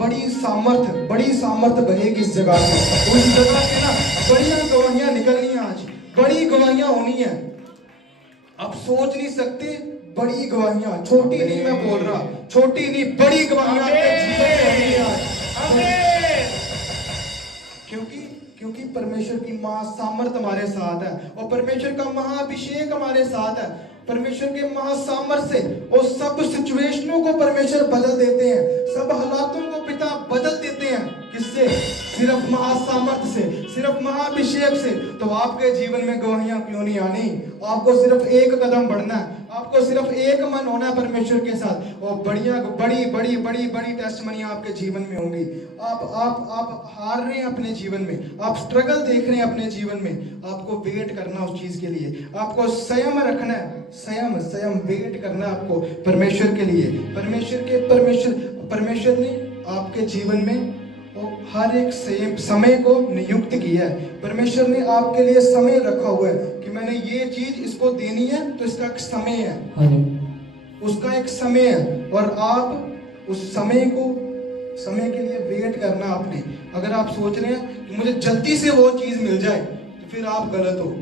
बड़ी सामर्थ बहेगी इस जगह से। उस जगह से ना बड़ियां गवाहियां निकलनी है, आज बड़ी गवाहियां होनी है। आप सोच नहीं सकते, बड़ी गवाहियां, छोटी नहीं, मैं बोल रहा छोटी नहीं, बड़ी गवाहियां आपके जीवन में होनी है आज। क्योंकि परमेश्वर की महा सामर्थ हमारे साथ है, और परमेश्वर का महाअभिषेक हमारे साथ है। परमेश्वर के महासामर्थ से और सब सिचुएशनों को परमेश्वर बदल देते हैं, सब हालातों को पिता बदल देते हैं। किससे? सिर्फ महासामर्थ से, सिर्फ महाअभिषेक से। तो आपके जीवन में गवाहियां क्यों नहीं आनी? आपको सिर्फ एक कदम बढ़ना है, आपको सिर्फ एक मन होना है परमेश्वर के साथ, और बड़ी टेस्टमनी आपके जीवन में होंगी। आप हार रहे हैं अपने जीवन में, आप स्ट्रगल देख रहे हैं अपने जीवन में, आपको वेट करना उस चीज के लिए, आपको संयम रखना है, संयम वेट करना आपको परमेश्वर के लिए। परमेश्वर ने आपके जीवन में हर एक समय को नियुक्त किया है। परमेश्वर ने आपके लिए समय रखा हुआ है कि मैंने ये चीज इसको देनी है, तो इसका एक समय है, उसका एक समय है, और आप उस समय के लिए वेट करना आपने। अगर आप सोच रहे हैं कि मुझे जल्दी से वो चीज मिल जाए, तो फिर आप गलत हो।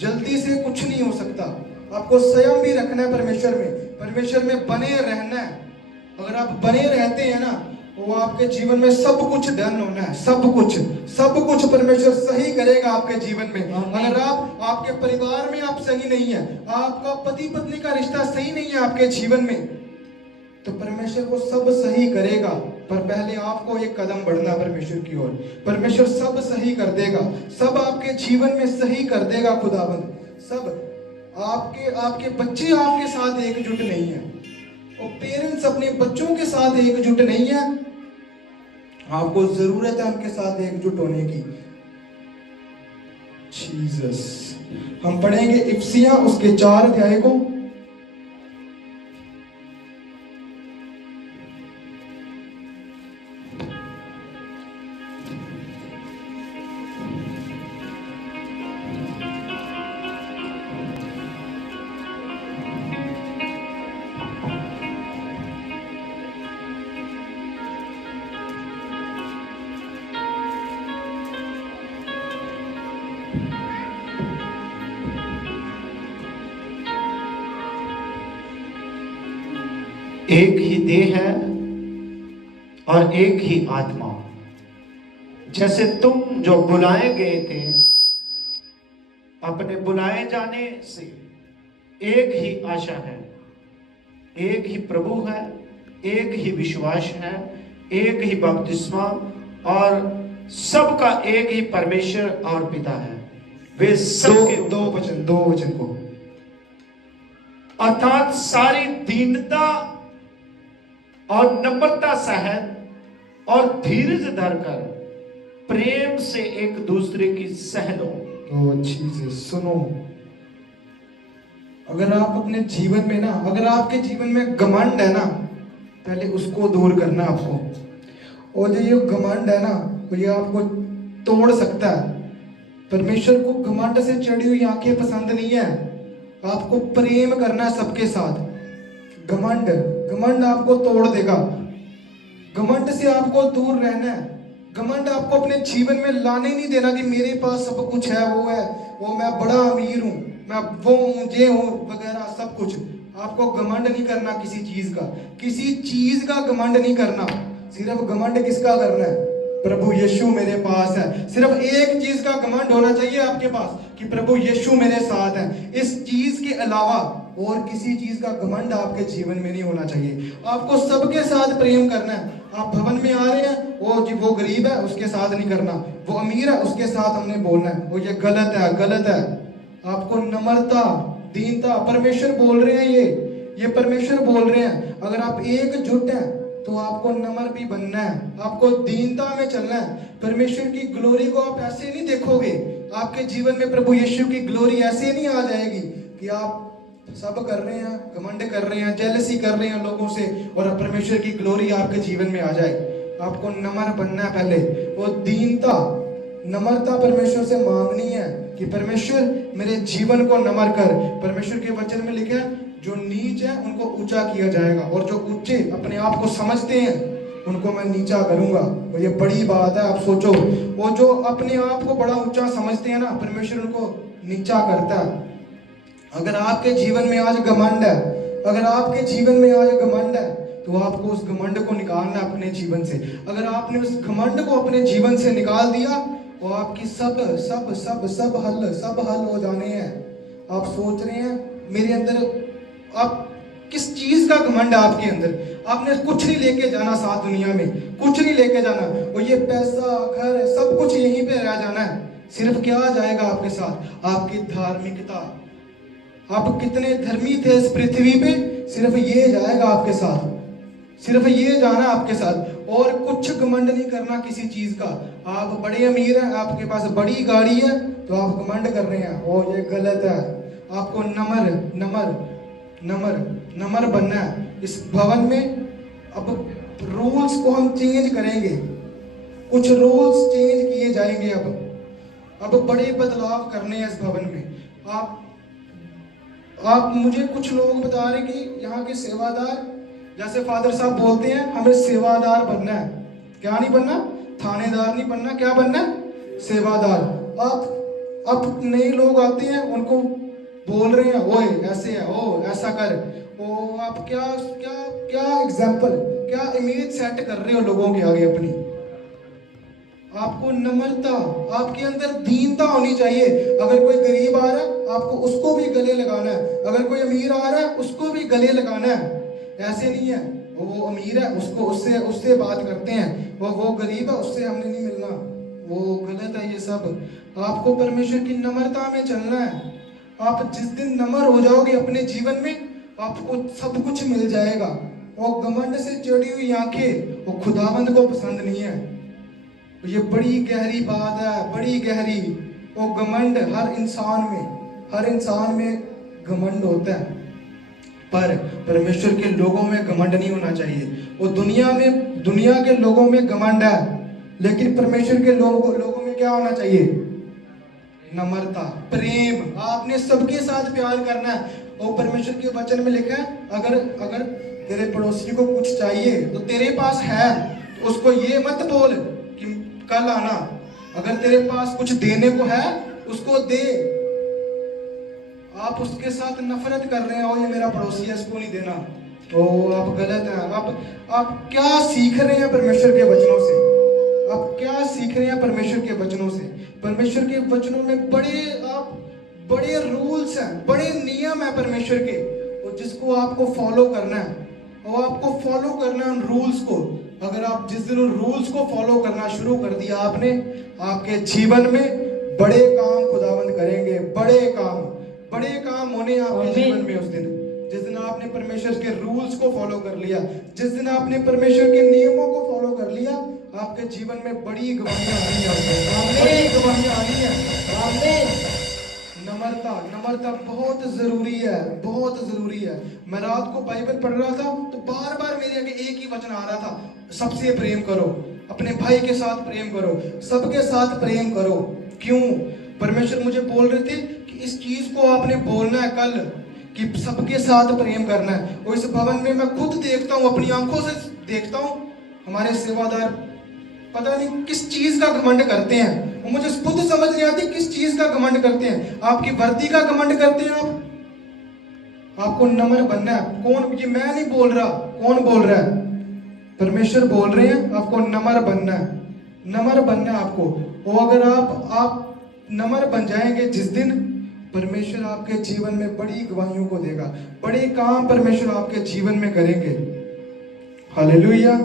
जल्दी से कुछ नहीं हो सकता, आपको संयम भी रखना है परमेश्वर में बने रहना है। अगर आप बने रहते हैं ना, वो आपके जीवन में सब कुछ डन होना है, सब कुछ परमेश्वर सही करेगा आपके जीवन में। अगर आपके परिवार में आप सही नहीं है, आपका पति पत्नी का रिश्ता सही नहीं है आपके जीवन में, तो परमेश्वर वो सब सही करेगा। पर पहले आपको एक कदम बढ़ना परमेश्वर की ओर। परमेश्वर सब सही कर देगा, सब आपके जीवन में सही कर देगा खुदावंद। सब आपके बच्चे आपके साथ एकजुट नहीं है, और पेरेंट्स अपने बच्चों के साथ एकजुट नहीं है। आपको जरूरत है उनके साथ एकजुट होने की। जीसस, हम पढ़ेंगे इफिसियां उसके 4 अध्याय को। एक ही देह है और एक ही आत्मा, जैसे तुम जो बुलाए गए थे, अपने बुलाए जाने से एक ही आशा है, एक ही प्रभु है, एक ही विश्वास है, एक ही बपतिस्मा और सबका एक ही परमेश्वर और पिता है। वे सबके दो वचन को, अर्थात सारी दीनता और नम्रता सहित और धीरज धरकर प्रेम से एक दूसरे की सह लो। तो अच्छी से सुनो, अगर आप अपने जीवन में ना, अगर आपके जीवन में घमंड है ना, पहले उसको दूर करना आपको। और जो ये घमंड है ना, तो ये आपको तोड़ सकता है। परमेश्वर को घमंड से चढ़ी हुई आंखें पसंद नहीं है। आपको प्रेम करना है सबके साथ। घमंड आपको तोड़ देगा। घमंड से आपको दूर रहना है। घमंड आपको अपने जीवन में लाने नहीं देना कि मेरे पास सब कुछ है, वो मैं बड़ा अमीर हूँ, मैं वो हूँ, ये हूँ वगैरह सब कुछ। आपको घमंड नहीं करना किसी चीज का घमंड नहीं करना। सिर्फ घमंड किसका करना है? प्रभु यीशु मेरे पास है। सिर्फ एक चीज का घमंड होना चाहिए आपके पास कि प्रभु यीशु मेरे साथ है। इस चीज के अलावा और किसी चीज का घमंड आपके जीवन में नहीं होना चाहिए। आपको सबके साथ प्रेम करना है। आप भवन में आ रहे हैं, वो गरीब है उसके साथ नहीं करना, वो अमीर है उसके साथ हमने बोलना है, वो ये गलत है। आपको नम्रता, दीनता, परमेश्वर बोल रहे हैं, ये परमेश्वर बोल रहे हैं। अगर आप एकजुट हैं तो आपको नम्र भी बनना है, आपको दीनता में चलना है। परमेश्वर की ग्लोरी को आप ऐसे नहीं देखोगे। आपके जीवन में प्रभु यीशु की ग्लोरी ऐसे नहीं आ जाएगी कि आप सब कर रहे हैं, घमंड कर रहे हैं, जेलसी कर रहे हैं लोगों से, और परमेश्वर की ग्लोरी आपके जीवन में आ जाए। आपको नम्र बनना है पहले। वो दीनता, नम्रता परमेश्वर से मांगनी है कि परमेश्वर मेरे जीवन को नम्र कर। परमेश्वर के वचन में लिखा है, जो नीच है उनको ऊंचा किया जाएगा, और जो ऊंचे अपने आप को समझते हैं उनको मैं नीचा करूंगा। और ये बड़ी बात है। आप सोचो, वो जो अपने आप को बड़ा ऊंचा समझते हैं ना, परमेश्वर उनको नीचा करता है। अगर आपके जीवन में आज घमंड है, तो आपको उस घमंड को निकालना अपने जीवन से। अगर आपने उस घमंड को अपने जीवन से निकाल दिया, तो आपकी सब हल हो जाने हैं। आप सोच रहे हैं मेरे अंदर, आप किस चीज का घमंड है आपके अंदर? आपने कुछ नहीं लेके जाना साथ दुनिया में, कुछ नहीं लेके जाना। और ये पैसा, घर, सब कुछ यहीं पे रह जाना है। सिर्फ क्या जाएगा आपके साथ? आपकी धार्मिकता। आप कितने धर्मी थे इस पृथ्वी पे, सिर्फ ये जाएगा आपके साथ, सिर्फ ये जाना आपके साथ। और कुछ घमंड नहीं करना किसी चीज का। आप बड़े अमीर हैं, आपके पास बड़ी गाड़ी है, तो आप घमंड कर रहे हैं, और ये गलत है। आपको नम्र बनना है। इस भवन में अब रूल्स को हम चेंज करेंगे, कुछ रूल्स चेंज किए जाएंगे। अब बड़े बदलाव करने हैं इस भवन में। आप मुझे कुछ लोग बता रहे कि यहाँ के सेवादार, जैसे फादर साहब बोलते हैं, हमें सेवादार बनना है। क्या नहीं बनना? थानेदार नहीं बनना। क्या बनना है? सेवादार। आप नए लोग आते हैं, उनको बोल रहे हैं, ओए ऐसे है, ओ ऐसा कर, ओ आप क्या एग्जाम्पल, क्या इमेज सेट कर रहे हो लोगों के आगे अपनी? आपको नम्रता, आपके अंदर दीनता होनी चाहिए। अगर कोई गरीब आ रहा है, आपको उसको भी गले लगाना है। अगर कोई अमीर आ रहा है, उसको भी गले लगाना है। ऐसे नहीं है वो अमीर है, उससे बात करते हैं, वो गरीब है, उससे हमने नहीं मिलना, वो गलत है ये सब। आपको परमेश्वर की नम्रता में चलना है। आप जिस दिन नम्र हो जाओगे अपने जीवन में, आपको सब कुछ मिल जाएगा। और घमंड से चढ़ी हुई आंखें वो खुदावंद को पसंद नहीं है। ये बड़ी गहरी बात है, बड़ी गहरी। वो घमंड हर इंसान में घमंड होता है, पर परमेश्वर के लोगों में घमंड नहीं होना चाहिए। वो दुनिया के लोगों में घमंड है, लेकिन परमेश्वर के लोगों में क्या होना चाहिए? नम्रता, प्रेम। आपने सबके साथ प्यार करना है। और परमेश्वर के वचन में लिखा है, अगर तेरे पड़ोसी को कुछ चाहिए तो तेरे पास है, तो उसको ये मत बोल कि कल आना। अगर तेरे पास कुछ देने को है, उसको दे। आप उसके साथ नफरत कर रहे हैं, ओ ये मेरा पड़ोसी है, इसको नहीं देना, तो आप गलत हैं। आप क्या सीख रहे हैं परमेश्वर के वचनों से? आप क्या सीख रहे हैं परमेश्वर के वचनों से? परमेश्वर के वचनों में बड़े रूल्स हैं, बड़े नियम हैं परमेश्वर के। और जिसको आपको फॉलो करना है, और आपको फॉलो करना है उन रूल्स को। अगर आप जिस दिन उन रूल्स को फॉलो करना शुरू कर दिया आपने, आपके जीवन में बड़े काम खुदावंद करेंगे। बड़े काम होने आपके जीवन में उस दिन, जिस दिन आपने परमेश्वर के रूल्स को फॉलो कर लिया, जिस दिन आपने परमेश्वर के नियमों को फॉलो कर लिया, आपके जीवन में बड़ी गवाहियां आनी है। बड़ी गवाहियां आनी है। आमीन। नम्रता बहुत जरूरी है, बहुत जरूरी है। मैं रात को बाइबल पढ़ रहा था तो बार बार मेरे आगे एक ही वचन आ रहा था, सबसे प्रेम करो, अपने भाई के साथ प्रेम करो, सबके साथ प्रेम करो। क्यों? परमेश्वर मुझे बोल रहे थे कि इस चीज को आपने बोलना है कल, कि सबके साथ प्रेम करना है। और इस भवन में मैं खुद देखता हूँ, अपनी आंखों से देखता हूँ, हमारे सेवादार पता नहीं किस चीज का घमंड करते हैं, और मुझे खुद समझ नहीं आती किस चीज का घमंड करते हैं। आपकी वर्दी का घमंड करते हैं आपको नम्र बनना है। कौन? ये मैं नहीं बोल रहा, कौन बोल रहा है? परमेश्वर बोल रहे हैं आपको नम्र बनना है, नम्र बनना है आपको। और अगर आप नम्र बन जाएंगे जिस दिन, परमेश्वर आपके जीवन में बड़ी गवाहियों को देगा, बड़े काम परमेश्वर आपके जीवन में करेंगे। हालेलुया।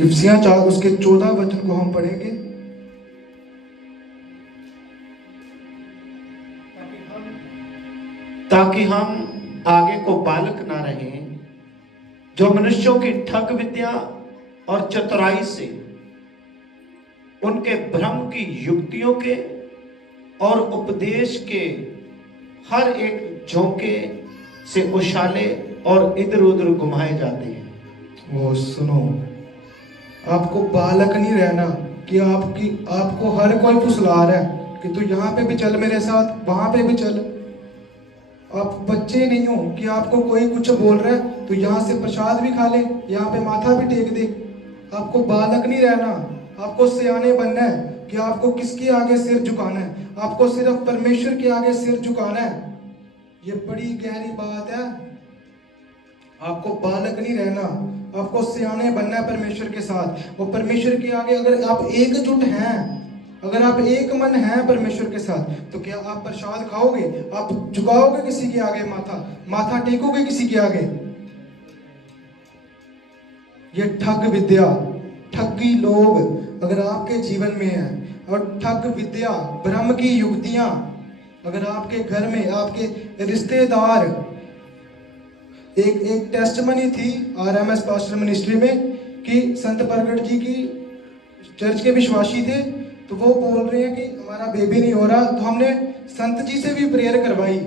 इफिसियां 4 उसके 14 वचन को हम पढ़ेंगे। ताकि हम आगे को बालक ना रहें, जो मनुष्यों की ठग विद्या और चतुराई से, उनके भ्रम की युक्तियों के और उपदेश के हर एक झोंके से उछाले और इधर उधर घुमाए जाते हैं। वो सुनो, आपको बालक नहीं रहना कि आपको हर कोई फुसला रहा है कि तू यहाँ पे भी चल मेरे साथ, वहां पे भी चल। आप बच्चे नहीं हो कि आपको कोई कुछ बोल रहा है तो यहाँ से प्रसाद भी खा ले, यहाँ पे माथा भी टेक दे। आपको बालक नहीं रहना, आपको सियाने बनना है कि आपको किसके आगे सिर झुकाना है। आपको सिर्फ परमेश्वर के आगे सिर झुकाना है। ये बड़ी गहरी बात है। आपको बालक नहीं रहना, आपको सियाने बनना है परमेश्वर के साथ। और परमेश्वर के आगे अगर आप एकजुट हैं, अगर आप एक मन हैं परमेश्वर के साथ, तो क्या आप प्रसाद खाओगे? आप झुकाओगे किसी के आगे माथा टेकोगे किसी के आगे? ये ठग विद्या, ठगी लोग अगर आपके जीवन में है, और ठग विद्या, भ्रम की युक्तियां अगर आपके घर में, आपके रिश्तेदार, एक टेस्टमनी थी RMS पास्टर मिनिस्ट्री में कि संत प्रगट जी की चर्च के विश्वासी थे, तो वो बोल रहे हैं कि हमारा बेबी नहीं हो रहा। तो हमने संत जी से भी प्रेयर करवाई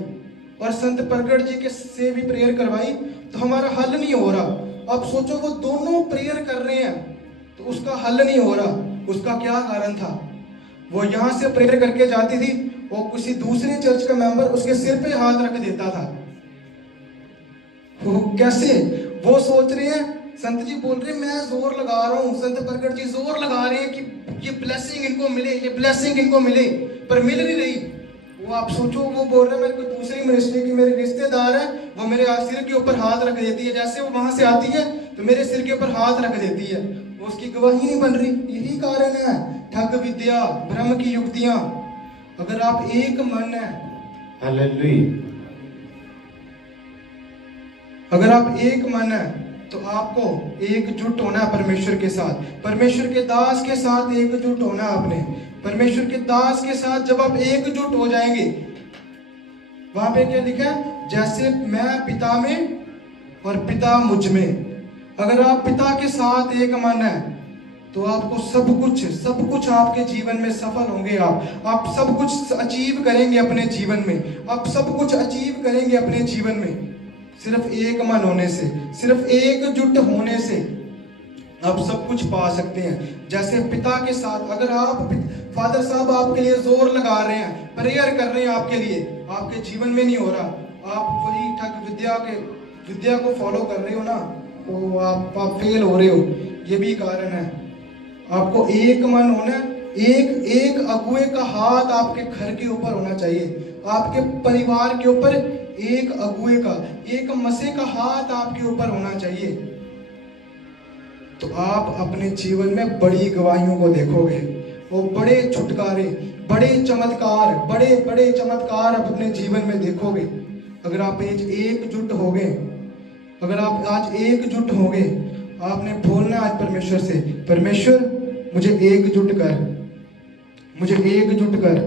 और संत प्रगट जी के से भी प्रेयर करवाई, तो हमारा हल नहीं हो रहा। अब सोचो, वो दोनों प्रेयर कर रहे हैं तो उसका हल नहीं हो रहा। उसका क्या कारण था? वो यहाँ से प्रेयर करके जाती थी, वो किसी दूसरे चर्च का मेंबर उसके सिर पे हाथ रख देता था। वो कैसे? वो सोच रहे हैं, संत जी बोल रहे हैं मैं जोर लगा रहा हूँ, संत प्रगट जी जोर लगा रहे हैं कि ये ब्लेसिंग इनको मिले, ये ब्लेसिंग इनको मिले, पर मिल नहीं रही। वो आप सोचो, वो बोल रहे हैं मेरे को दूसरी मिनिस्ट्री की मेरे रिश्तेदार है, वो मेरे सिर के ऊपर हाथ रख देती है, जैसे वो वहां से आती है तो मेरे सिर के ऊपर हाथ रख देती है। वो उसकी गवाही नहीं बन रही। यही कारण है, ठग विद्या, भ्रम की युक्तियां। अगर आप एक मन है, हालेलुया, अगर आप एक मन है तो आपको एकजुट होना है परमेश्वर के साथ, परमेश्वर के दास के साथ एकजुट होना है आपने। परमेश्वर के दास के साथ जब आप एकजुट हो जाएंगे, वहां पे क्या लिखा है? जैसे मैं पिता में और पिता मुझ में। अगर आप पिता के साथ एक मन है तो आपको सब कुछ आपके जीवन में सफल होंगे। आप सब कुछ अचीव करेंगे अपने जीवन में, आप सब कुछ अचीव करेंगे अपने जीवन में। सिर्फ एक मन होने से, सिर्फ एकजुट होने से आप सब कुछ पा सकते हैं। जैसे पिता के साथ, अगर आप फादर साहब आपके लिए जोर लगा रहे हैं, प्रेयर कर रहे हैं आपके लिए, आपके जीवन में नहीं हो रहा, आप वही ठग विद्या को फॉलो कर रहे हो ना, तो आप फेल हो रहे हो। ये भी कारण है। आपको एक मन होना, एक अगुए का हाथ आपके घर के ऊपर होना चाहिए, आपके परिवार के ऊपर एक अगुए का, एक मसीह का हाथ आपके ऊपर होना चाहिए। तो आप अपने जीवन में बड़ी गवाहियों को देखोगे, वो बड़े छुटकारे, बड़े चमत्कार, बड़े बड़े चमत्कार आप अपने जीवन में देखोगे। अगर आप आज एकजुट हो गए, अगर आप आज एकजुट हो गए, आपने बोलना आज परमेश्वर से, परमेश्वर मुझे एकजुट कर, मुझे एकजुट कर,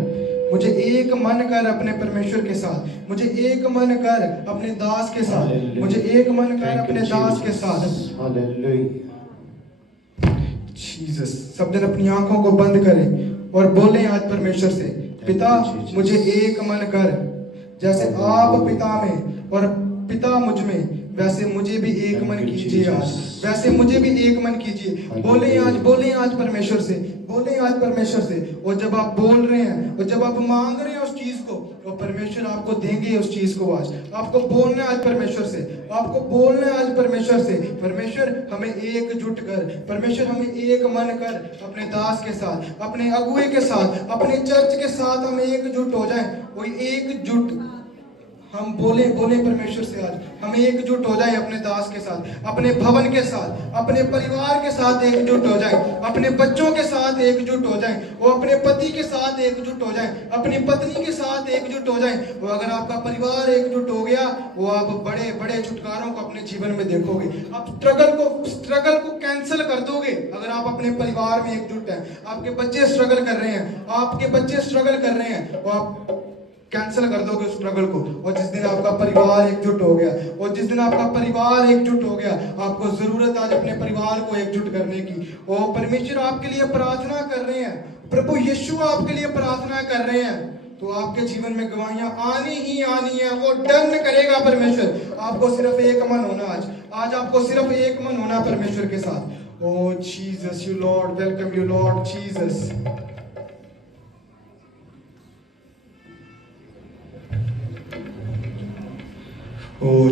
मुझे एक मन कर अपने परमेश्वर के साथ, मुझे एक मन कर अपने दास के साथ, मुझे एक मन कर अपने दास के साथ। जीसस, सब जन अपनी आंखों को बंद करें और बोलें आज परमेश्वर से, पिता मुझे एक मन कर, जैसे आप पिता में और पिता मुझ में, वैसे मुझे भी एक मन कीजिए आज, वैसे मुझे भी एक मन कीजिए। बोलें आज परमेश्वर से, बोलें आज परमेश्वर से। और जब आप बोल रहे हैं और जब आप मांग रहे हैं उस चीज को, तो परमेश्वर आपको देंगे उस चीज को। आज आपको बोलना है आज परमेश्वर से, आपको बोलना है आज परमेश्वर से, परमेश्वर हमें एकजुट कर, परमेश्वर हमें एक मन कर, अपने दास के साथ, अपने अगुए के साथ, अपने चर्च के साथ हम एकजुट हो जाएं। वही एकजुट हम बोले परमेश्वर से, आज हम एकजुट हो जाएं अपने दास के साथ, अपने भवन के साथ, अपने परिवार के साथ एकजुट हो जाएं, अपने बच्चों के साथ एकजुट हो जाएं, वो अपने पति के साथ एकजुट हो जाएं, अपनी पत्नी के साथ एकजुट हो जाएं। वो अगर आपका परिवार एकजुट हो गया, वो आप बड़े बड़े छुटकारों को अपने जीवन में देखोगे। आप स्ट्रगल को कैंसिल कर दोगे अगर आप अपने परिवार में एकजुट हैं। आपके बच्चे स्ट्रगल कर रहे हैं, आपके बच्चे स्ट्रगल कर रहे हैं, वो आप कैंसिल कर दोगे उस स्ट्रगल को। और जिस दिन आपका परिवार एकजुट हो गया, और जिस दिन आपका परिवार एकजुट हो गया, आपको जरूरत आज अपने परिवार को एकजुट करने की। और परमेश्वर आपके लिए प्रार्थना कर रहे हैं, प्रभु यीशु आपके लिए प्रार्थना कर रहे हैं। तो आपके जीवन में गवाहियां आनी ही आनी है, वो डन करेगा परमेश्वर। आपको सिर्फ एक मन होना आज आपको सिर्फ एक मन होना परमेश्वर के साथ। Oh Jesus, you lord, welcome you lord Jesus. Oh,